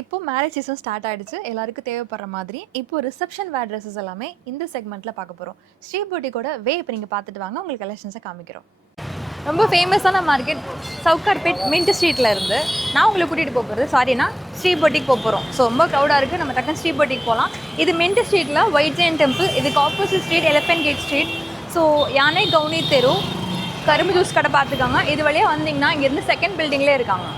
இப்போ marriage season start ஆயிடுச்சு. எல்லாருக்கும் தேவைப்படுற மாதிரி இப்போ ரிசப்ஷன் வேர் ட்ரெஸ்ஸஸ் எல்லாமே இந்த செக்மெண்ட்ல பார்க்க போறோம். ஸ்ரீ பூட்டிக்கோட இப்போ நீங்க பார்த்துட்டு வாங்க. உங்களுக்கு கலெக்ஷன்ஸை காமிக்கிறோம். ரொம்ப ஃபேமஸான மார்க்கெட் சவுகார்பேட் மின்ட் ஸ்ட்ரீட்ல இருந்து நான் உங்களை கூட்டிகிட்டு போகிறது சாரினா ஸ்ரீ பொட்டிக் போகிறோம். ஸோ ரொம்ப க்ரௌடாக இருக்குது. நம்ம டக்குனு ஸ்ரீ பொட்டிக் போகலாம். இது மின்ட் ஸ்ட்ரீட்டில் ஒயிட் ஜெயின் டெம்பிள், இதுக்கு opposite street elephant gate street. So யானை கவுனி தெரு, கரும்பு ஜூஸ் கடை பார்த்துக்காங்க. இது வழியாக வந்தீங்கன்னா இங்கேருந்து செகண்ட் பில்டிங்லேயே இருக்காங்க.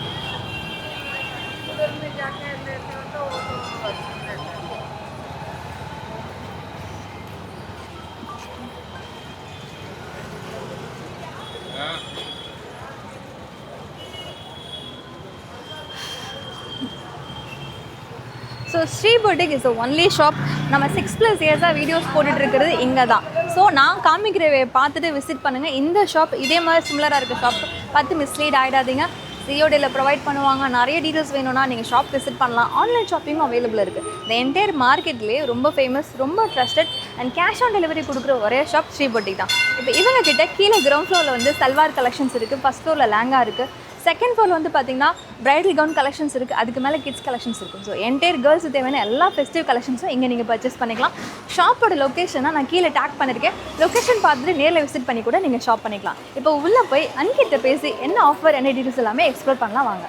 So Sri boutique is only shop. நம்ம 6+ இயர்ஸாக வீடியோஸ் போட்டுட்ருக்கிறது இங்கே தான். ஸோ நான் காமிக்கிற பார்த்துட்டு விசிட் பண்ணுங்கள். இந்த ஷாப் இதே மாதிரி சிமிலராக இருக்க ஷாப் பார்த்து மிஸ்லீட் ஆகிடாதீங்க. சிஓடியில் ப்ரொவைட் பண்ணுவாங்க. நிறைய டீட்டெயில்ஸ் வேணும்னா நீங்கள் ஷாப் விசிட் பண்ணலாம். ஆன்லைன் ஷாப்பிங்கும் அவைலபிள் இருக்குது. இந்த என்டையர் மார்க்கெட்லேயே ரொம்ப ஃபேமஸ், ரொம்ப trusted and cash on delivery கொடுக்குற ஒரே ஷாப் ஸ்ரீ பொட்டிக் தான். இப்போ இவங்க கிட்ட கீழே கிரவுண்ட் ஃப்ளோரில் வந்து சல்வார் கலெக்ஷன்ஸ் இருக்குது, ஃபஸ்ட் ஃப்ளோரில் லேங்கா இருக்குது, செகண்ட் ஃப்ளோர் வந்து பார்த்தீங்கன்னா பிரைடல் கவுன் கலெக்ஷன்ஸ் இருக்குது, அதுக்கு மேலே கிட்ஸ் கலெக்ஷன்ஸ் இருக்குது. ஸோ என்டையர் கேர்ள்ஸ் தேவையான எல்லா ஃபெஸ்டிவ் கலெக்ஷன்ஸும் இங்கே நீங்கள் பர்ச்சேஸ் பண்ணிக்கலாம். ஷாப்போட லொக்கேஷனை நான் கீழே டேக் பண்ணியிருக்கேன். லொக்கேஷன் பார்த்துட்டு நேரில் விசிட் பண்ணி கூட நீங்கள் ஷாப் பண்ணிக்கலாம். இப்போ உள்ளே போய் அன்கிட்ட பேசி என்ன ஆஃபர், என்ன டீட்டெயில்ஸ் எல்லாமே எக்ஸ்ப்ளோர் பண்ணலாம் வாங்க.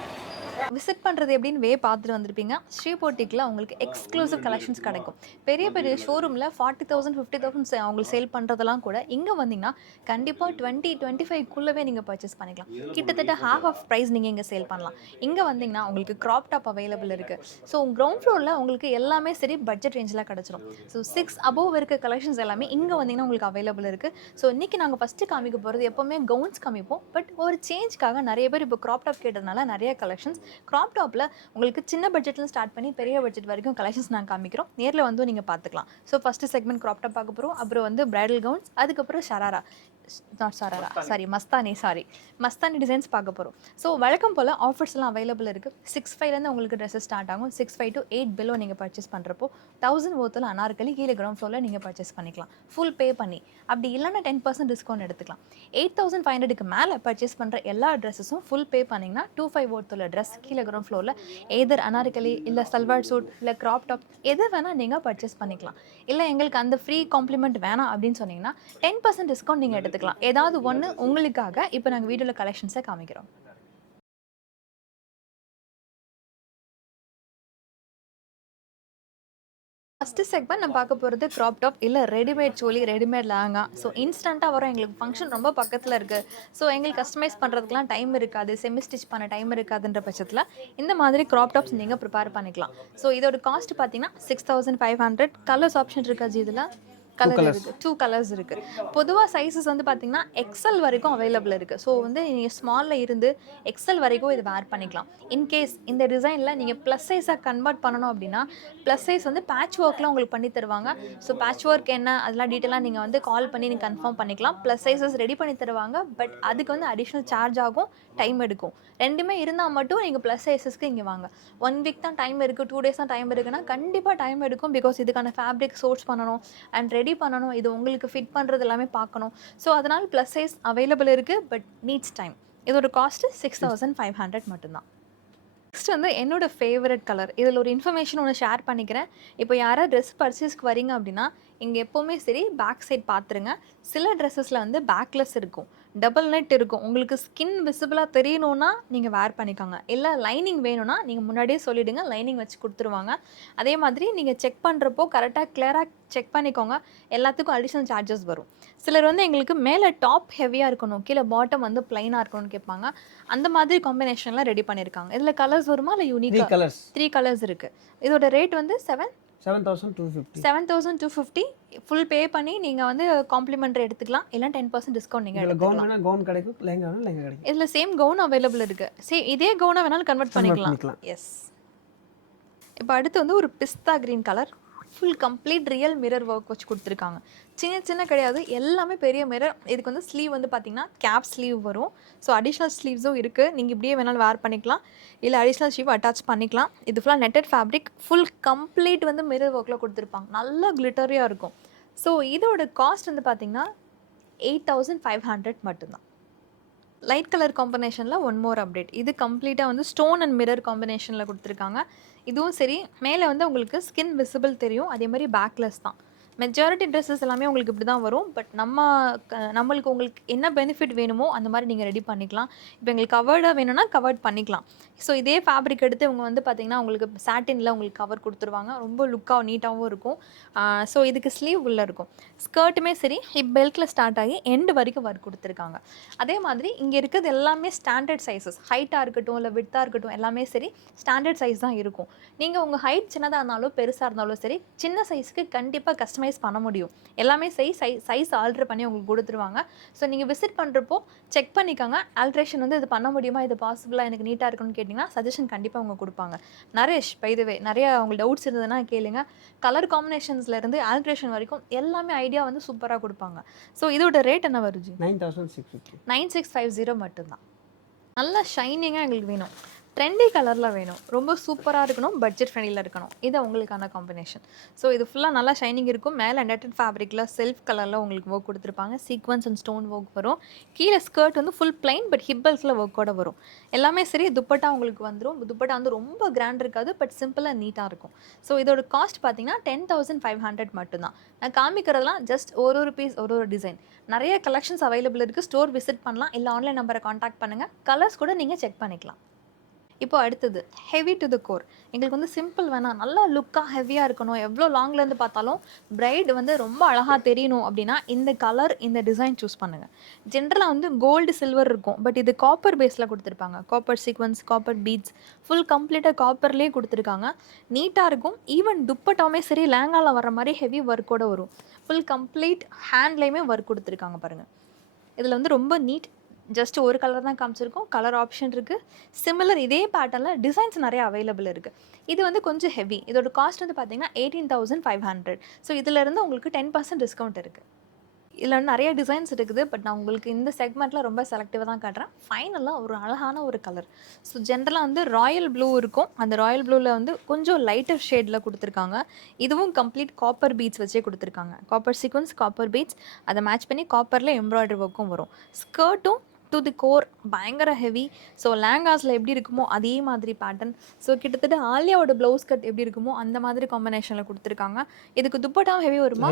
விசிட் பண்ணுறது எப்படின்னு பார்த்துட்டு வந்திருப்பீங்க. ஸ்ரீ பொட்டிக்கில் உங்களுக்கு எக்ஸ்க்ளூசிவ் கலெக்ஷன்ஸ் கிடைக்கும். பெரிய பெரிய ஷோரூமில் 40,000 50,000 அவங்களுக்கு சேல் பண்ணுறதெல்லாம் கூட இங்கே வந்தீங்கன்னா கண்டிப்பாக 20-25க்குள்ளவே நீங்கள் பர்ச்சேஸ் பண்ணிக்கலாம். கிட்டத்தட்ட ஹாஃப் ஆஃப் ப்ரைஸ் நீங்கள் இங்கே சேல் பண்ணலாம். இங்கே வந்தீங்கன்னா உங்களுக்கு க்ராப் டாப் அவைலபிள் இருக்குது. ஸோ கிரவுண்ட் ஃப்ளோரில் உங்களுக்கு எல்லாமே சரி பட்ஜெட் ரேஞ்சில் கிடச்சிரும். ஸோ 6 above இருக்க கலெக்ஷன்ஸ் எல்லாமே இங்கே வந்தீங்கன்னா உங்களுக்கு அவைலபிள் இருக்குது. ஸோ இன்றைக்கி நாங்கள் ஃபஸ்ட்டு காமிக்க போகிறது எப்போவுமே கவுன்ஸ் காமிப்போம். பட் ஒரு சேஞ்சுக்காக நிறைய பேர் இப்போ க்ராப் டாப் கேட்டதுனால நிறைய கலெக்ஷன்ஸ் க்ராப் டாப்பில் உங்களுக்கு சின்ன பட்ஜெட்டில் ஸ்டார்ட் பண்ணி பெரிய பட்ஜெட் வரைக்கும் கலெக்ஷன்ஸ் நாங்கள் காமிக்கிறோம். நேரில் வந்து நீங்கள் பார்த்துக்கலாம். So first segment crop top பார்க்க போகிறோம். அப்புறம் வந்து பிரைடல் கவுன்ஸ், அதுக்கப்புறம் மஸ்தானி டிசைன்ஸ் பார்க்க போகிறோம். ஸோ வழக்கம் போல் ஆஃபர்ஸ் எல்லாம் அவைலபிள் இருக்குது. 6,500 உங்களுக்கு ட்ரெஸ்ஸஸ் ஸ்டார்ட் ஆகும். 6,500 to 8 பிலோ நீங்கள் பர்ச்சேஸ் பண்ணுறப்போ 1,000 ஒருத்தில் அனார்கலி கீழே கிரவுண்ட் ஃப்ளோரில் நீங்கள் பர்ச்சேஸ் பண்ணிக்கலாம் ஃபுல் பே பண்ணி. அப்படி இல்லைன்னா 10% டிஸ்கவுண்ட் எடுத்துக்கலாம். 8,500க்கு மேலே பர்ச்சேஸ் பண்ணுற எல்லா ட்ரெஸ்ஸஸும் ஃபுல் பே பண்ணிங்கன்னா 2,500 ஒருத்தில் ட்ரெஸ் கீழே கிரவுண்ட் ஃப்ளோரில் எதர் அனார்கலி இல்லை சல்வார் சூட் இல்லை க்ராப் டாப் எது வேணால் நீங்கள் பர்ச்சேஸ் பண்ணிக்கலாம். இல்லை எங்களுக்கு அந்த ஃப்ரீ காம்ப்ளிமெண்ட் வேணாம் அப்படின்னு சொன்னீங்கன்னா 10% டிஸ்கவுண்ட் நீங்கள் எடுத்துக்கலாம். ஏதாவது ஒன்று உங்களுக்காக இப்போ நாங்கள் வீடியோவில் கலெக்ஷன்ஸை காமிக்கிறோம். ஃபஸ்ட்டு செக்மெண்ட் நம்ம பார்க்க போகிறது க்ராப் டாப் இல்லை ரெடிமேட் சோலி, ரெடிமேட் லேங்கா. ஸோ இன்ஸ்டண்ட்டாக வரும். எங்களுக்கு ஃபங்க்ஷன் ரொம்ப பக்கத்தில் இருக்குது. ஸோ எங்களுக்கு கஸ்டமைஸ் பண்ணுறதுக்குலாம் டைம் இருக்காது, செமி ஸ்டிச் பண்ண டைம் இருக்காதுன்ற பட்சத்தில் இந்த மாதிரி க்ராப் டாப்ஸ் நீங்கள் ப்ரிப்பேர் பண்ணிக்கலாம். ஸோ இதோட காஸ்ட் பார்த்தீங்கன்னா 6,500. கலர்ஸ் ஆப்ஷன் இருக்காது. இதில் கலர் இருக்குது, 2 கலர்ஸ் இருக்குது. பொதுவாக சைஸஸ் வந்து பார்த்திங்கன்னா எக்ஸல் வரைக்கும் அவைலபிள் இருக்குது. ஸோ வந்து நீங்கள் ஸ்மாலில் இருந்து எக்ஸல் வரைக்கும் இது வேர் பண்ணிக்கலாம். இன்கேஸ் இந்த டிசைனில் நீங்கள் ப்ளஸ் சைஸாக கன்வெர்ட் பண்ணணும் அப்படின்னா ப்ளஸ் சைஸ் வந்து பேட்ச் ஒர்க்கில் உங்களுக்கு பண்ணி தருவாங்க. ஸோ பேட்ச் ஒர்க் என்ன அதெல்லாம் டீட்டெயிலாக நீங்கள் வந்து கால் பண்ணி நீங்கள் கன்ஃபார்ம் பண்ணிக்கலாம். ப்ளஸ் சைஸஸ் ரெடி பண்ணி தருவாங்க. பட் அதுக்கு வந்து அடிஷ்னல் சார்ஜ் ஆகும், டைம் எடுக்கும். ரெண்டுமே இருந்தால் மட்டும் நீங்கள் ப்ளஸ் சைஸஸ்க்கு இங்கே வாங்க. 1 வீக் தான் டைம் இருக்குது, 2 days தான் டைம் இருக்குன்னா கண்டிப்பாக டைம் எடுக்கும். பிகாஸ் இதுக்கான ஃபேப்ரிக் சோர்ஸ் பண்ணணும் அண்ட் ரெடி பண்ணணும். இது உங்களுக்கு ஃபிட் பண்ணுறது எல்லாமே பார்க்கணும். ஸோ அதனால் ப்ளஸ் சைஸ் அவைலபிள் இருக்குது. But needs time. இதோட காஸ்ட்டு 6,500 மட்டும்தான். நெக்ஸ்ட் வந்து என்னோடய ஃபேவரட் கலர். இதில் ஒரு இன்ஃபர்மேஷன் ஒன்று ஷேர் பண்ணிக்கிறேன். இப்போ யாராவது ட்ரெஸ் பர்ச்சேஸ்க்கு வரீங்க அப்படின்னா இங்கே எப்போவுமே சரி பேக் சைட் பார்த்துருங்க. சில ட்ரெஸ்ஸஸில் வந்து பேக்லெஸ் இருக்கும், டபுள் நெட் இருக்கும். உங்களுக்கு ஸ்கின் விசிபிளாக தெரியணுன்னா நீங்கள் வேர் பண்ணிக்கோங்க. இல்லை லைனிங் வேணும்னா நீங்கள் முன்னாடியே சொல்லிவிடுங்க, லைனிங் வச்சு கொடுத்துருவாங்க. அதே மாதிரி நீங்கள் செக் பண்ணுறப்போ கரெக்டாக கிளியராக செக் பண்ணிக்கோங்க. எல்லாத்துக்கும் அடிஷ்னல் சார்ஜஸ் வரும். சிலர் வந்து எங்களுக்கு மேலே டாப் ஹெவியாக இருக்கணும், கீழே பாட்டம் வந்து பிளைனாக இருக்கணும்னு கேட்பாங்க. அந்த மாதிரி காம்பினேஷன்லாம் ரெடி பண்ணியிருக்காங்க. இதில் கலர்ஸ் வருமா இல்லை யூனிக்காக 3 கலர்ஸ் இருக்குது. இதோட ரேட் வந்து 7,250 ஃபுல் பே பண்ணி நீங்கள் வந்து காம்ப்ளிமெண்ட்ரி எடுத்துக்கலாம். இல்லை 10% டிஸ்கவுண்ட் நீங்கள் எடுத்துக்கலாம். கவுன் கிடைக்கும், லெஹங்கா கிடைக்கும். இதில் சேம் கவுன் அவைலபிள் இருக்குது. இதே கவுனை வேணாலும் கன்வெர்ட் பண்ணிக்கலாம். எஸ். இப்போ அடுத்து வந்து ஒரு பிஸ்தா green colour, full complete real mirror work வச்சு கொடுத்துருக்காங்க. சின்ன சின்ன கிடையாது, எல்லாமே பெரிய மிரர். இதுக்கு வந்து ஸ்லீவ் வந்து பார்த்திங்கன்னா கேப் ஸ்லீவ் வரும். ஸோ அடிஷ்னல் ஸ்லீவ்ஸும் இருக்குது. நீங்கள் இப்படியே வேணாலும் வேர் பண்ணிக்கலாம், இல்லை அடிஷ்னல் ஸ்லீவ் அட்டாச் பண்ணிக்கலாம். இது ஃபுல்லாக நெட்டட் ஃபேப்ரிக், ஃபுல் கம்ப்ளீட் வந்து மிரர் ஒர்க்கில் கொடுத்துருப்பாங்க. நல்லா கிளிட்டரியாக இருக்கும். ஸோ இதோட காஸ்ட் வந்து பார்த்திங்கன்னா 8,500 மட்டும்தான். லைட் கலர் காம்பினேஷனில் ஒன் மோர் அப்டேட். இது கம்ப்ளீட்டாக வந்து ஸ்டோன் அண்ட் மிரர் காம்பினேஷனில் கொடுத்துருக்காங்க. இதுவும் சரி, மேலே வந்து உங்களுக்கு ஸ்கின் விசிபிள் தெரியும். அதே மாதிரி பேக்லெஸ் தான். மெஜாரிட்டி ட்ரெஸ்ஸஸ் எல்லாமே உங்களுக்கு இப்படி தான் வரும். பட் நம்மளுக்கு உங்களுக்கு என்ன பெனிஃபிட் வேணுமோ அந்த மாதிரி நீங்கள் ரெடி பண்ணிக்கலாம். இப்போ எங்களுக்கு கவர்டாக வேணும்னா கவர்ட் பண்ணிக்கலாம். ஸோ இதே ஃபேப்ரிக் எடுத்து இவங்க வந்து பார்த்திங்கன்னா உங்களுக்கு சாட்டினில் உங்களுக்கு கவர் கொடுத்துருவாங்க. ரொம்ப லுக்காக நீட்டாகவும் இருக்கும். ஸோ இதுக்கு ஸ்லீவ் உள்ளே இருக்கும். ஸ்கர்ட்டுமே சரி ஹிப் பெல்ட்டில் ஸ்டார்ட் ஆகி எண்டு வரைக்கும் ஒர்க் கொடுத்துருக்காங்க. அதே மாதிரி இங்கே இருக்கிறது எல்லாமே ஸ்டாண்டர்ட் சைஸஸ். ஹைட்டாக இருக்கட்டும் இல்லை விட்தாக இருக்கட்டும் எல்லாமே சரி ஸ்டாண்டர்ட் சைஸ் தான் இருக்கும். நீங்கள் உங்கள் ஹைட் சின்னதாக இருந்தாலும் பெருசாக இருந்தாலும் சரி சின்ன சைஸ்க்கு கண்டிப்பாக கஸ்டமைஸ் பண்ண முடியும். எல்லாமே சைஸ் ஆல்ட்ரு பண்ணி உங்களுக்கு கொடுத்துருவாங்க. ஸோ நீங்கள் விசிட் பண்ணுறப்போ செக் பண்ணிக்கோங்க. ஆல்ட்ரேஷன் வந்து இது பண்ண முடியுமா, இது பாசிபிளாக எனக்கு நீட்டாக இருக்குன்னு கேட்டிங்கன்னா சஜஷன் கண்டிப்பாக அவங்க கொடுப்பாங்க. நரேஷ் பை த வே நிறைய உங்களுக்கு டவுட்ஸ் இருந்ததுன்னா கேளுங்க. கலர் காம்பினேஷன்ஸ்லேருந்து ஆல்ட்ரேஷன் வரைக்கும் எல்லாமே ஐடியா வந்து சூப்பராக கொடுப்பாங்க. ஸோ இதோட ரேட் என்ன வருது? 9650 மட்டும்தான். நல்லா ஷைனிங்காக எங்களுக்கு வேணும். ட்ரெண்டி கலரில் வேணும். ரொம்ப சூப்பராக இருக்கணும். பட்ஜெட் ஃப்ரெண்ட்லியில் இருக்கணும். இது உங்களுக்கான காம்பினேஷன். ஸோ இது ஃபுல்லாக நல்லா ஷைனிங் இருக்கும். மேலே நெட்டட் ஃபேப்ரிக்கில் செல்ஃப் கலரில் உங்களுக்கு ஒர்க் கொடுத்துருப்பாங்க. சீக்வன்ஸ் அண்ட் ஸ்டோன் ஒர்க் வரும். கீழே ஸ்கர்ட் வந்து ஃபுல் பிளைன் பட் ஹிப்பல்ஸில் ஒர்க்கோட வரும். எல்லாமே சரி. துப்பட்டா உங்களுக்கு வந்துடும். துப்பட்டா வந்து ரொம்ப கிராண்ட் இருக்காது பட் சிம்பிளாக நீட்டாக இருக்கும். ஸோ இதோட காஸ்ட் பார்த்தீங்கன்னா 10,500 மட்டும்தான். நான் காமிக்கிறதுலாம் ஜஸ்ட் ஒரு பீஸ் ஒரு டிசைன். நிறைய கலெக்ஷன்ஸ் அவைலபிள் இருக்குது. ஸ்டோர் விசிட் பண்ணலாம். இல்லை ஆன்லைன் நம்பரை காண்டாக்ட் பண்ணுங்கள். கலர்ஸ் கூட நீங்கள் செக் பண்ணிக்கலாம். இப்போ அடுத்தது ஹெவி டு த கோர். எங்களுக்கு வந்து சிம்பிள் வேணாம், நல்லா லுக்காக ஹெவியாக இருக்கணும், எவ்வளோ லாங்லேருந்து பார்த்தாலும் பிரைட் வந்து ரொம்ப அழகாக தெரியணும் அப்படின்னா இந்த கலர் இந்த டிசைன் சூஸ் பண்ணுங்கள். ஜென்ரலாக வந்து கோல்டு சில்வர் இருக்கும். பட் இது காப்பர் பேஸில் கொடுத்துருப்பாங்க. Copper sequins, copper beads, full கம்ப்ளீட்டாக காப்பர்லேயே கொடுத்துருக்காங்க. நீட்டாக இருக்கும். ஈவன் துப்பட்டாவுமே சரி லேங்காவில் வர மாதிரி ஹெவி ஒர்க்கோட வரும். ஃபுல் கம்ப்ளீட் ஹேண்ட்லேயுமே ஒர்க் கொடுத்துருக்காங்க பாருங்கள். இதில் வந்து ரொம்ப நீட். ஜஸ்ட் ஒரு கலர் தான் காமிச்சிருக்கோம். கலர் ஆப்ஷன் இருக்குது. சிமிலர் இதே பேட்டர்னில் டிசைன்ஸ் நிறைய அவைலபிள் இருக்குது. இது வந்து கொஞ்சம் ஹெவி. இதோட காஸ்ட் வந்து பார்த்தீங்கன்னா 18,500. ஸோ இதிலேருந்து உங்களுக்கு 10% டிஸ்கவுண்ட் இருக்குது. இதில் வந்து நிறைய டிசைன்ஸ் இருக்குது. பட் நான் உங்களுக்கு இந்த செக்மெண்ட்டில் ரொம்ப செலக்டிவாக தான் காட்டுறேன். ஃபைனலாக ஒரு அழகான ஒரு கலர். ஸோ ஜென்ரலாக வந்து ராயல் ப்ளூ இருக்கும். அந்த ராயல் ப்ளூவில் வந்து கொஞ்சம் லைட்டர் ஷேடில் கொடுத்துருக்காங்க. இதுவும் கம்ப்ளீட் காப்பர் பீட்ஸ் வச்சே கொடுத்துருக்காங்க. காப்பர் சீக்வன்ஸ், காப்பர் பீட்ஸ், அதை மேட்ச் பண்ணி காப்பரில் எம்ப்ராய்டரி ஒர்க்கும் வரும். ஸ்கர்ட்டும் டு தி கோர் பயங்கர ஹெவி. ஸோ லேங்காஸில் எப்படி இருக்குமோ அதே மாதிரி பேட்டர்ன். ஸோ கிட்டத்தட்ட ஆலியாவோட ப்ளவுஸ் கட் எப்படி இருக்குமோ அந்த மாதிரி காம்பினேஷனில் கொடுத்துருக்காங்க. இதுக்கு துப்பட்டாவும் ஹெவி வருமா?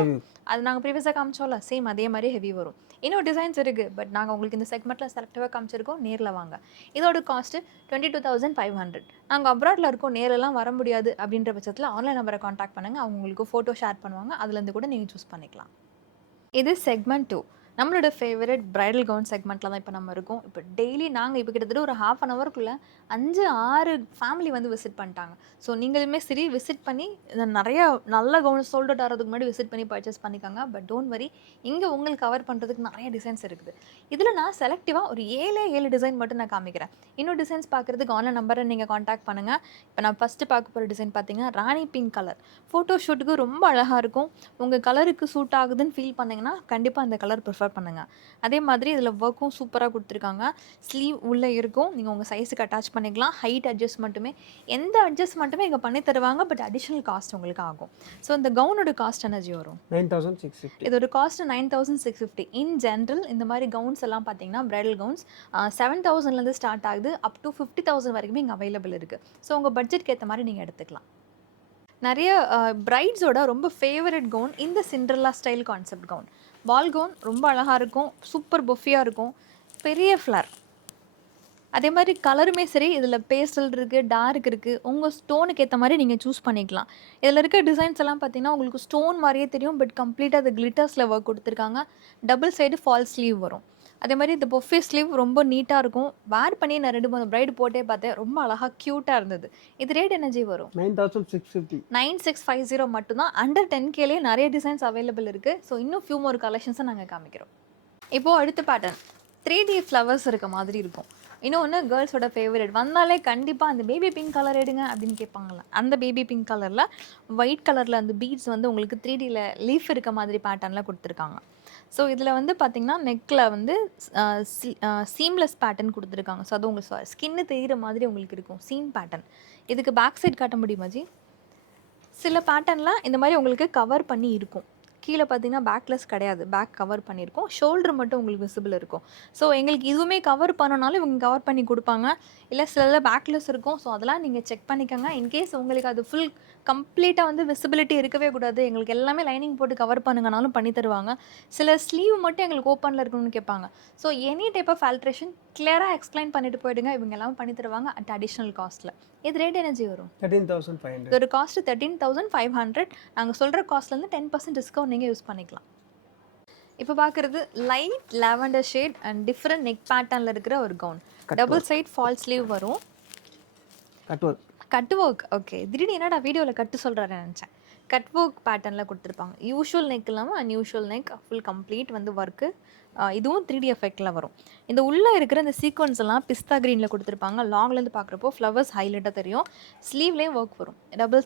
அது நாங்கள் ப்ரீவியஸாக காமிச்சோம்ல, சேம் அதே மாதிரி ஹெவி வரும். இன்னும் டிசைன்ஸ் இருக்குது. பட் நாங்கள் உங்களுக்கு இந்த செக்மெண்ட்டில் செலக்டிவாக காமிச்சிருக்கோம். நேரில் வாங்க. இதோட காஸ்ட்டு 22,500. நாங்கள் அப்ராடில் இருக்கோம், நேரெல்லாம் வர முடியாது அப்படின்ற பட்சத்தில் ஆன்லைன் நம்பரை காண்டாக்ட் பண்ணுங்கள். அவங்க உங்களுக்கு ஃபோட்டோ ஷேர் பண்ணுவாங்க. அதுலேருந்து கூட நீங்கள் சூஸ் பண்ணிக்கலாம். இது செக்மெண்ட் 2. நம்மளோட ஃபேவரட் ப்ரைடல் கவுன் செக்மெண்ட்டில் தான் இப்போ நம்ம இருக்கோம். இப்போ டெய்லி நாங்கள் இப்போ கிட்டத்தட்ட ஒரு ½ அன் ஹவருக்குள்ளே 5-6 ஃபேமிலி வந்து விசிட் பண்ணிட்டாங்க. ஸோ நீங்களுமே சரி விசிட் பண்ணி நிறைய நல்ல கவுன் சோல்ட் அவுட் ஆகிறதுக்கு முன்னாடி விசிட் பண்ணி பர்ச்சேஸ் பண்ணிக்காங்க. பட் டோன்ட் வரி, இங்கே உங்களுக்கு கவர் பண்ணுறதுக்கு நிறைய டிசைன்ஸ் இருக்குது. இதில் நான் செலக்டிவாக ஒரு 7 டிசைன் மட்டும் நான் காமிக்கிறேன். இன்னும் டிசைன்ஸ் பார்க்குறதுக்கு ஆன்லைன் நம்பரை நீங்கள் காண்டாக்ட் பண்ணுங்கள். இப்போ நான் ஃபஸ்ட்டு பார்க்க போகிற டிசைன் பார்த்தீங்கன்னா ராணி பிங்க் கலர். ஃபோட்டோ ஷூட்டுக்கு ரொம்ப அழகாக இருக்கும். உங்கள் கலருக்கு சூட் ஆகுதுன்னு ஃபீல் பண்ணிங்கன்னா கண்டிப்பாக அந்த கலர் ப்ரிஃபர் பண்ணுங்கள். அதே மாதிரி இதில் ஒர்க்கும் சூப்பராக கொடுத்துருக்காங்க. ஸ்லீவ் உள்ளே இருக்கும். நீங்கள் உங்கள் சைஸுக்கு அட்டாச் பண்ணிக்கலாம். ஹைட் அட்ஜஸ்ட்மெண்ட்டுமே எந்த அட்ஜஸ்ட்மெண்ட்டுமே இங்கே பண்ணி தருவாங்க. பட் அடிஷ்னல் காஸ்ட் உங்களுக்கு ஆகும். ஸோ இந்த கவுனோட காஸ்ட் எனர்ஜி வரும் 9,650. இதோட காஸ்ட் 9,650. இன் ஜென்ரல் இந்த மாதிரி கவுன்ஸ் எல்லாம் பார்த்தீங்கன்னா பிரைடல் கவுன்ஸ் 7,000லேருந்து ஸ்டார்ட் ஆகுது. அப் டு 50,000 வரைக்குமே இங்கே அவைலபிள் இருக்குது. ஸோ உங்கள் பட்ஜெட்க்கு ஏற்ற மாதிரி நீங்கள் எடுத்துக்கலாம். நிறைய பிரைட்ஸோட ரொம்ப ஃபேவரட் கவுன் இந்த Cinderella style concept gown. Ball gown ரொம்ப அழகாக இருக்கும். சூப்பர் பொஃபியாக இருக்கும். பெரிய ஃப்ளார். அதே மாதிரி கலருமே சரி. இதில் பேஸ்டல் இருக்குது, டார்க் இருக்குது. உங்கள் ஸ்டோனுக்கு ஏற்ற மாதிரி நீங்கள் சூஸ் பண்ணிக்கலாம். இதில் இருக்க டிசைன்ஸ் எல்லாம் பார்த்தீங்கன்னா உங்களுக்கு ஸ்டோன் மாதிரியே தெரியும். பட் கம்ப்ளீட்டாக அது கிளிட்டர்ஸில் ஒர்க் கொடுத்துருக்காங்க. டபுள் சைடு ஃபால் ஸ்லீவ் வரும். அதே மாதிரி இந்த பொஃபே ஸ்லீவ் ரொம்ப நீட்டாக இருக்கும். வேர் பண்ணி நான் 2-3 பிரைடு போட்டே பார்த்தேன். ரொம்ப அழகாக க்யூட்டாக இருந்தது. இது ரேட் எனர்ஜி வரும் 9,650. 9,650 மட்டும்தான். அண்டர் 10Kலே நிறைய டிசைன்ஸ் அவைலபிள் இருக்குது. ஸோ இன்னும் ஃபியூ மோர் கலெக்ஷன்ஸை நாங்கள் காமிக்கிறோம். இப்போது அடுத்த பேட்டர்ன் 3D ஃப்ளவர்ஸ் இருக்க மாதிரி இருக்கும். இன்னொன்று கேர்ள்ஸோட ஃபேவரட். வந்தாலே கண்டிப்பாக அந்த பேபி பிங்க் கலர் எடுங்க அப்படின்னு கேட்பாங்களே, அந்த பேபி பிங்க் கலரில் ஒயிட் கலரில் அந்த பீட்ஸ் வந்து உங்களுக்கு 3Dயில் லீஃப் இருக்க மாதிரி பேட்டர்னில் கொடுத்துருக்காங்க. ஸோ இதில் வந்து பார்த்திங்கன்னா நெக்கில் வந்து சீம்லெஸ் பேட்டர்ன் கொடுத்துருக்காங்க. ஸோ அது உங்களுக்கு ஸ்கின்னு தெரிகிற மாதிரி உங்களுக்கு இருக்கும். Seam pattern. இதுக்கு பேக் சைட் காட்ட முடியுமா ஜி? சில பேட்டர்னில் இந்த மாதிரி உங்களுக்கு கவர் பண்ணி இருக்கும். கீழே பார்த்தீங்கன்னா பேக்லெஸ் கிடையாது, பேக் கவர் பண்ணியிருக்கோம். ஷோல்டர் மட்டும் உங்களுக்கு விசிபிள் இருக்கும். ஸோ எங்களுக்கு இதுவுமே கவர் பண்ணனாலும் இவங்க கவர் பண்ணி கொடுப்பாங்க. இல்லை சில பேக்லெஸ் இருக்கும். ஸோ அதெல்லாம் நீங்கள் செக் பண்ணிக்கோங்க. இன்கேஸ் உங்களுக்கு அது ஃபுல் கம்ப்ளீட்டாக வந்து விசிபிலிட்டி இருக்கவே கூடாது, எங்களுக்கு எல்லாமே லைனிங் போட்டு கவர் பண்ணுங்கனாலும் பண்ணி தருவாங்க. சில ஸ்லீவ் மட்டும் எங்களுக்கு ஓப்பனில் இருக்கணும்னு கேட்பாங்க. So any type of alteration கிளியராக எக்ஸ்பிளைன் பண்ணிட்டு போயிடுங்க. இவங்க எல்லாம் பண்ணி தருவாங்க அட் அடிஷ்னல் காஸ்ட்டில். இது ரேட் எனர்ஜி வரும் 13,500. இதோட காஸ்ட் 13,500. நாங்கள் சொல்கிற காஸ்ட்லேருந்து 10% டிஸ்கவுண்ட் நீங்கள் யூஸ் பண்ணிக்கலாம். இப்போ பார்க்குறது light lavender shade and different neck பேட்டர்னில் இருக்கிற ஒரு gown. Double side fall sleeve வரும். Cut work. ஓகே, திடீர்னு என்னடா வீடியோவில் கட்டு சொல்கிறாருன்னு நினச்சேன். கட் ஒர்க் பேட்டர்னில் கொடுத்துருப்பாங்க. யூஷுவல் நெக் இல்லாமல் அன்யூஷுவல் நெக், ஃபுல் கம்ப்ளீட் வந்து ஒர்க்கு. இதுவும் 3D எஃபெக்டில் வரும். இந்த உள்ளே இருக்கிற இந்த சீக்வன்ஸ் எல்லாம் பிஸ்தா க்ரீனில் கொடுத்துருப்பாங்க. லாங்லேருந்து பார்க்குறப்போ ஃப்ளவர்ஸ் ஹைலைட்டாக தெரியும். ஸ்லீவ்லேயும் ஒர்க் வரும். Double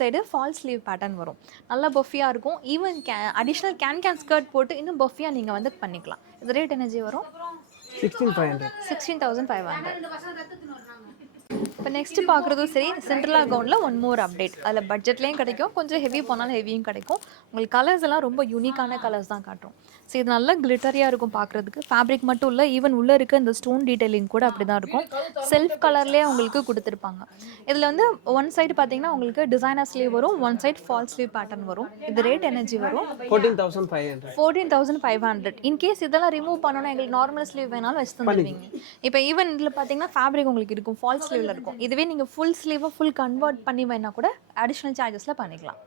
side fall sleeve pattern வரும். நல்லா பஃபியாக இருக்கும். ஈவன் அடிஷ்னல் கேன் ஸ்கர்ட் போட்டு இன்னும் பஃபியாக நீங்கள் வந்து பண்ணிக்கலாம். இது ரேட் எனர்ஜி வரும் 16,500. இப்போ நெக்ஸ்ட்டு பார்க்குறதும் சரி, சென்ட்ரலா கவுனில் ஒன் மோர் அப்டேட். அதில் பட்ஜெட்லேயும் கிடைக்கும், கொஞ்சம் ஹெவி போனாலும் ஹெவியும் கிடைக்கும். உங்களுக்கு கலர்ஸ் எல்லாம் ரொம்ப யூனிக்கான கலர்ஸ் தான் காட்டும். ஸோ இது நல்லா கிளிட்டரியாக இருக்கும் பார்க்குறதுக்கு. ஃபேப்ரிக் மட்டும் இல்லை, ஈவன் உள்ளே இருக்க இந்த ஸ்டோன் டீட்டெயிலிங் கூட அப்படி தான் இருக்கும். செல்ஃப் கலர்லேயே உங்களுக்கு கொடுத்துருப்பாங்க. இதில் வந்து ஒன் சைடு பார்த்தீங்கன்னா உங்களுக்கு டிசைனர் ஸ்லீவ் வரும், one side fall sleeve pattern வரும். இது ரேட் எனர்ஜி வரும் 14,500. இன்கேஸ் இதெல்லாம் ரிமூவ் பண்ணணும், எங்களுக்கு நார்மல் ஸ்லீவ் வேணாலும் வச்சு தந்துடுவீங்க. இப்போ ஈவன் இதில் பார்த்தீங்கன்னா ஃபேப்ரிக் உங்களுக்கு இருக்கும், ஃபால் ஸ்லீவில் இருக்கும். இதுவே நீங்கள் ஃபுல் ஸ்லீவை ஃபுல் கன்வெர்ட் பண்ணி வேணால் கூட அடிஷ்னல் சார்ஜஸில் பண்ணிக்கலாம்.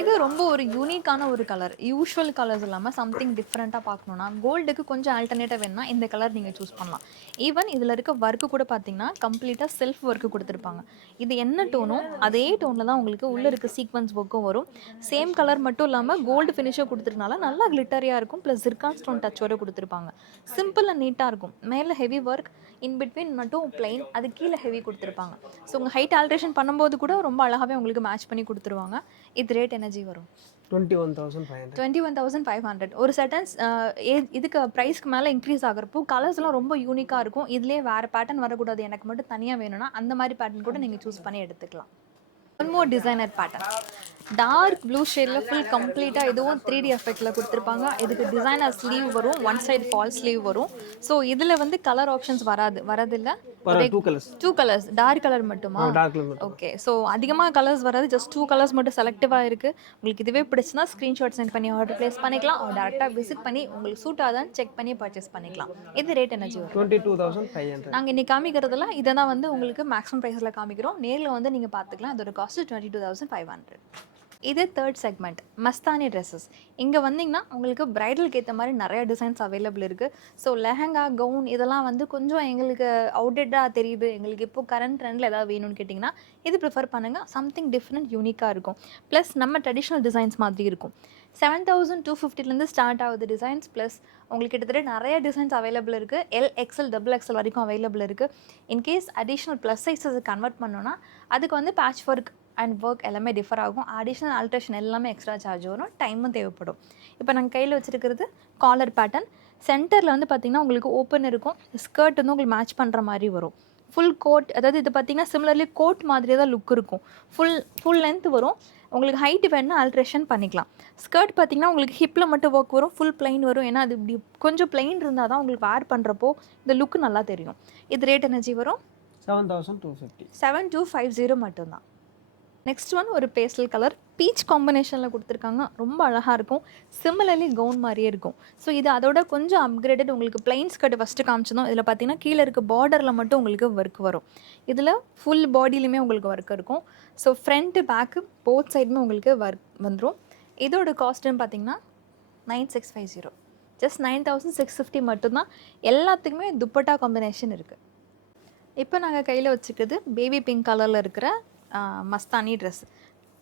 இது ரொம்ப ஒரு யூனிக்கான ஒரு கலர். யூஷுவல் கலர்ஸ் இல்லாமல் சம்திங் டிஃப்ரெண்ட்டாக பார்க்கணுன்னா, கோல்டுக்கு கொஞ்சம் ஆல்டர்னேட்டாக வேணும்னா இந்த கலர் நீங்கள் சூஸ் பண்ணலாம். ஈவன் இதில் இருக்க ஒர்க்கு கூட பார்த்தீங்கன்னா கம்ப்ளீட்டாக செல்ஃப் ஒர்க்கு கொடுத்துருப்பாங்க. இது என்ன டோனோ அதே டோனில் தான் உங்களுக்கு உள்ளே இருக்க சீக்வன்ஸ் ஒர்க்கும் வரும். சேம் கலர் மட்டும் இல்லாமல் கோல்டு ஃபினிஷாக கொடுத்துருக்கனால நல்லா கிளிட்டரியாக இருக்கும். ப்ளஸ் ஜிர்கான் ஸ்டோன் டச்சோட கொடுத்துருப்பாங்க. சிம்பிள் அண்ட் நீட்டாக இருக்கும். மேலே ஹெவி ஒர்க், இன் பிட்வீன் மட்டும் பிளைன், அது கீழே ஹெவி கொடுத்துருப்பாங்க. ஸோ உங்கள் ஹைட் ஆல்ட்ரேஷன் பண்ணும்போது கூட ரொம்ப அழகாகவே உங்களுக்கு மேட்ச் பண்ணி கொடுத்துருவாங்க. இது ரேட் எனர்ஜி வரும் 21,500. ஒரு சர்டன்ஸ் இதுக்கு ப்ரைஸ்க்கு மேலே இன்க்ரீஸ் ஆகிறப்போ கலர்ஸ்லாம் ரொம்ப யூனிக்காக இருக்கும். இதுலேயே வேறு பேட்டர்ன் வரக்கூடாது, எனக்கு மட்டும் தனியாக வேணும்னா அந்த மாதிரி பேட்டர்ன் கூட நீங்கள் சூஸ் பண்ணி எடுத்துக்கலாம். One more designer pattern, dark blue ஷேடில் ஃபுல் கம்ப்ளீட்டாக இதுவும் 3D எஃபெக்டில் கொடுத்துருப்பாங்க. இதுக்கு டிசைனர் ஸ்லீவ் வரும், ஒன் சைடு ஃபால் ஸ்லீவ் வரும். ஸோ இதில் வந்து கலர் ஆப்ஷன்ஸ் வரதில்லை. டூ கலர்ஸ், டார்க் கலர் மட்டுமா? ஓகே, ஸோ அதிகமாக கலர்ஸ் வராது, ஜஸ்ட் 2 கலர்ஸ் மட்டும் செலக்டிவாக இருக்குது. உங்களுக்கு இதுவே பிடிச்சுன்னா ஸ்க்ரீன்ஷாட் சென்ட் பண்ணி ஆர்டர் ப்ளேஸ் பண்ணிக்கலாம். டேரெக்டாக விசிட் பண்ணி உங்களுக்கு சூட் ஆகுதான்னு செக் பண்ணி பர்ச்சேஸ் பண்ணிக்கலாம். இது ரேட் எனர்ஜி வரும் 22,500. நாங்கள் இன்றைக்கி காமிக்கிறதுல இதை தான் வந்து உங்களுக்கு மேக்ஸிமம் ப்ரைஸில் காமிக்கிறோம். நேரில் வந்து நீங்கள் பார்த்துக்கலாம். இதோட காஸ்ட் 22,500. இது தேர்ட் செக்மெண்ட், மஸ்தானி ட்ரெஸ்ஸஸ். இங்கே வந்தீங்கன்னா உங்களுக்கு ப்ரைடலுக்கு ஏற்ற மாதிரி நிறைய டிசைன்ஸ் அவைலபிள் இருக்குது. ஸோ லெஹங்கா, கவுன் இதெல்லாம் வந்து கொஞ்சம் எங்களுக்கு அவுடேட்டாக தெரியுது, எங்களுக்கு இப்போ கரண்ட் ட்ரெண்டில் ஏதாவது வேணும்னு கேட்டிங்கன்னா இது ப்ரிஃபர் பண்ணுங்கள். சம்திங் டிஃப்ரெண்ட் யூனிக்காக இருக்கும். ப்ளஸ் நம்ம ட்ரெடிஷ்னல் டிசைன்ஸ் மாதிரி இருக்கும். 7,250 ஸ்டார்ட் ஆகுது டிசைன்ஸ். ப்ளஸ் உங்களுக்கு கிட்டத்தட்ட நிறைய டிசைன்ஸ் அவைலபிள் இருக்குது. LXL, XXL வரைக்கும் அவைலபிள் இருக்குது. In case additional plus sizes convert பண்ணோன்னா அதுக்கு வந்து பேட்ச் ஒர்க் அண்ட் ஒர்க் எல்லாமே டிஃபர் ஆகும். அடிஷ்னல் ஆல்ட்ரேஷன் எல்லாமே எக்ஸ்ட்ரா சார்ஜ் வரும், டைமும் தேவைப்படும். இப்போ நாங்கள் கையில் வச்சுருக்கிறது காலர் பேட்டர்ன். சென்டரில் வந்து பார்த்திங்கன்னா உங்களுக்கு ஓப்பன் இருக்கும். ஸ்கர்ட் வந்து உங்களுக்கு மேட்ச் பண்ணுற மாதிரி வரும். ஃபுல் கோட், அதாவது இது பார்த்திங்கன்னா சிமிலர்லி கோட் மாதிரியே தான் லுக் இருக்கும். ஃபுல் லென்த் வரும். உங்களுக்கு ஹைட் வேணுன்னா ஆல்ட்ரேஷன் பண்ணிக்கலாம். ஸ்கர்ட் பார்த்திங்கன்னா உங்களுக்கு ஹிப்பில் மட்டும் ஒர்க் வரும், ஃபுல் பிளைன் வரும். ஏன்னா அது இப்படி கொஞ்சம் பிளைன் இருந்தால் தான் உங்களுக்கு வேர் பண்ணுறப்போ இந்த லுக்கு நல்லா தெரியும். இது ரேட் எனர்ஜி வரும் 7,250 மட்டும்தான். நெக்ஸ்ட் ஒன் ஒரு பேஸ்டல் கலர், பீச் காம்பினேஷனில் கொடுத்துருக்காங்க. ரொம்ப அழகாக இருக்கும். சிமிலர்லி கவுன் மாதிரியே இருக்கும். ஸோ இது அதோட கொஞ்சம் அப்கிரேடட். உங்களுக்கு பிளைன் ஸ்கர்ட் ஃபஸ்ட்டு காமிச்சதும் இதில் பார்த்தீங்கன்னா கீழே இருக்க பார்டரில் மட்டும் உங்களுக்கு ஒர்க் வரும். இதில் ஃபுல் பாடியிலுமே உங்களுக்கு ஒர்க் இருக்கும். ஸோ ஃப்ரண்ட்டு பேக்கு போத் சைடுமே உங்களுக்கு ஒர்க் வந்துடும். இதோட காஸ்ட்டுன்னு பார்த்தீங்கன்னா 9,650, ஜஸ்ட் 9,650 மட்டும்தான். எல்லாத்துக்குமே துப்பட்டா காம்பினேஷன் இருக்குது. இப்போ நாங்கள் கையில் வச்சுக்கிறது பேபி பிங்க் கலரில் இருக்கிற மஸ்தானி ட்ரெஸ்.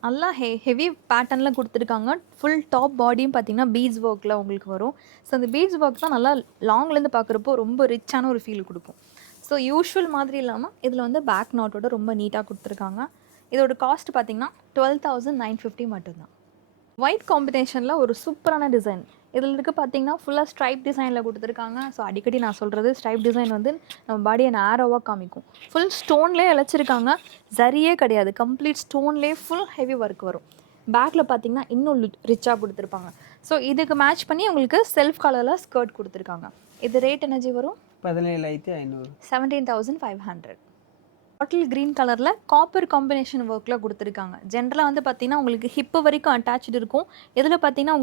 நல்லா ஹெவி பேட்டர்னில் கொடுத்துருக்காங்க. ஃபுல் டாப் பாடியும் பார்த்திங்கன்னா பீட்ஸ் ஒர்க்கில் உங்களுக்கு வரும். ஸோ அந்த பீட்ஸ் ஒர்க் தான் நல்லா லாங்லேருந்து பார்க்குறப்போ ரொம்ப ரிச்சான ஒரு ஃபீல் கொடுக்கும். ஸோ யூஷுவல் மாதிரி இல்லாமல் இதில் வந்து பேக் நாட்டோட ரொம்ப நீட்டாக கொடுத்துருக்காங்க. இதோட காஸ்ட் பார்த்திங்கன்னா 12,950 மட்டும்தான். ஒயிட் காம்பினேஷனில் ஒரு சூப்பரான டிசைன். இதில் இருக்க பார்த்தீங்கன்னா ஃபுல்லாக ஸ்ட்ரைப் டிசைனில் கொடுத்துருக்காங்க. ஸோ அடிக்கடி நான் சொல்கிறது ஸ்ட்ரைப் டிசைன் வந்து நம்ம பாடியை நேரோவாக காமிக்கும். ஃபுல் ஸ்டோன்லேயே இழைச்சிருக்காங்க, சரியே கிடையாது, கம்ப்ளீட் ஸ்டோன்லேயே ஃபுல் ஹெவி ஒர்க் வரும். பேக்கில் பார்த்தீங்கன்னா இன்னும் ரிச்சாக கொடுத்துருப்பாங்க. ஸோ இதுக்கு மேட்ச் பண்ணி உங்களுக்கு செல்ஃப் கலரில் ஸ்கர்ட் கொடுத்துருக்காங்க. இது ரேட் என்னஜி வரும்? 17,500. 17,500. பாட்டில் க்ரீன் கலரில் காப்பர் காம்பினேஷன் ஒர்க்கில் கொடுத்துருக்காங்க. ஜென்ரலாக வந்து பார்த்தீங்கன்னா உங்களுக்கு ஹிப்பு வரைக்கும் அட்டாச்சு இருக்கும். இதில் பார்த்தீங்கன்னா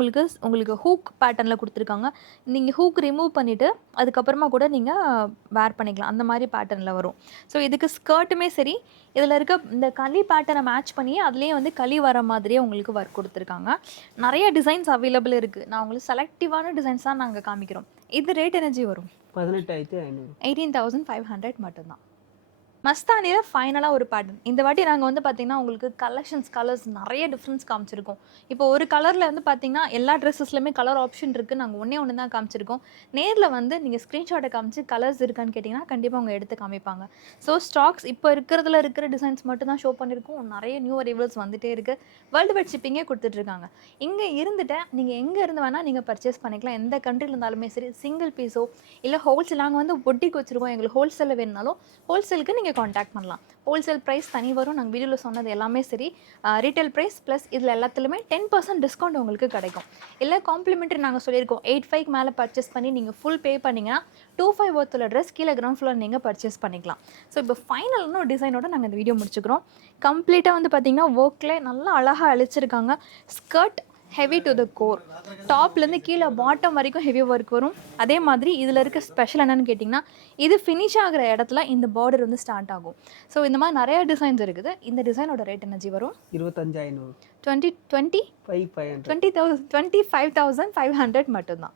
உங்களுக்கு ஹூக் பேட்டர்னில் கொடுத்துருக்காங்க. நீங்கள் ஹூக் ரிமூவ் பண்ணிவிட்டு அதுக்கப்புறமா கூட நீங்கள் வேர் பண்ணிக்கலாம். அந்த மாதிரி பேட்டர்னில் வரும். ஸோ இதுக்கு ஸ்கர்ட்டுமே சரி, இதில் இருக்க இந்த களி பேட்டர்னை மேட்ச் பண்ணி அதுலேயே வந்து களி வர மாதிரியே உங்களுக்கு ஒர்க் கொடுத்துருக்காங்க. நிறைய டிசைன்ஸ் அவைலபிள் இருக்குது. நான் உங்களுக்கு செலக்டிவான டிசைன்ஸ் தான் நாங்கள் காமிக்கிறோம். இது ரேட் எனர்ஜி வரும்? 18,500. 18,500 மட்டும்தான். மஸ்தானியில் ஃபைனலாக ஒரு பேட்டர்ன். இந்த வாட்டி நாங்கள் வந்து பார்த்திங்கன்னா உங்களுக்கு கலர்ஸ் நிறைய டிஃப்ரென்ஸ் காமிச்சிருக்கோம். இப்போ ஒரு கலரில் வந்து பார்த்திங்கன்னா எல்லா ட்ரெஸ்ஸஸ்லையுமே கலர் ஆப்ஷன் இருக்குது. நாங்கள் ஒன்று தான் காமிச்சிருக்கோம். நேரில் வந்து நீங்கள் ஸ்க்ரீன்ஷாட்டை காமிச்சு கலர்ஸ் இருக்கான்னு கேட்டிங்கன்னா கண்டிப்பாக அவங்க எடுத்து காமிப்பாங்க. ஸோ ஸ்டாக்ஸ் இப்போ இருக்கிற டிசைன்ஸ் மட்டும் தான் ஷோ பண்ணியிருக்கோம். நிறைய நியூ அரைவல்ஸ் வந்துகிட்டே இருக்குது. வேர்ல்டு வைட் ஷிப்பிங்கே கொடுத்துட்ருக்காங்க. இங்கே இருந்துட்டு நீங்கள் எங்கே இருந்து வேணால் நீங்கள் பர்ச்சேஸ் பண்ணிக்கலாம். எந்த கண்ட்ரியில் இருந்தாலுமே சரி, சிங்கிள் பீஸோ இல்லை ஹோல்சேல், நாங்கள் வந்து பொட்டிக்கு வச்சுருக்கோம். எங்களுக்கு ஹோல்சேலில் வேணுனாலும் ஹோல்சேலுக்கு நீங்கள் காண்டாக்ட் பண்ணலாம். ஹோல்சேல் ப்ரைஸ் தனி வரும். நாங்கள் வீடியோவில் சொன்னது எல்லாமே சரி. ரீட்டைல் ப்ரைஸ் ப்ளஸ் இதில் எல்லாத்துலேயுமே 10% டிஸ்கவுண்ட் உங்களுக்கு கிடைக்கும். இல்லை காம்ப்ளிமெண்ட்ரி நாங்கள் சொல்லியிருக்கோம். 8,500 மேலே பர்ச்சேஸ் பண்ணி நீங்கள் ஃபுல் பே பண்ணிங்கன்னா 2,500 ஒர்த்தில் ட்ரெஸ் கீழே கிரவுண்ட் ஃப்ளோர் நீங்கள் பர்ச்சேஸ் பண்ணிக்கலாம். ஸோ இப்போ ஃபைனல்னு ஒரு டிசைனோட நாங்கள் இந்த வீடியோ முடிச்சுக்கிறோம். கம்ப்ளீட்டாக வந்து பார்த்திங்கன்னா ஒர்க்கில் நல்லா அழகாக அழிச்சிருக்காங்க. Skirt heavy to the core, டாப்லேருந்து கீழே பாட்டம் வரைக்கும் ஹெவி ஒர்க் வரும். அதே மாதிரி இதில் இருக்க ஸ்பெஷல் என்னென்னு கேட்டிங்கன்னா, இது ஃபினிஷ் ஆகிற இடத்துல இந்த பார்டர் வந்து ஸ்டார்ட் ஆகும். ஸோ இந்த மாதிரி நிறையா டிசைன்ஸ் இருக்குது. இந்த டிசைனோட ரேட் எனர்ஜி வரும்? 25,500. 25,500 மட்டும்தான்.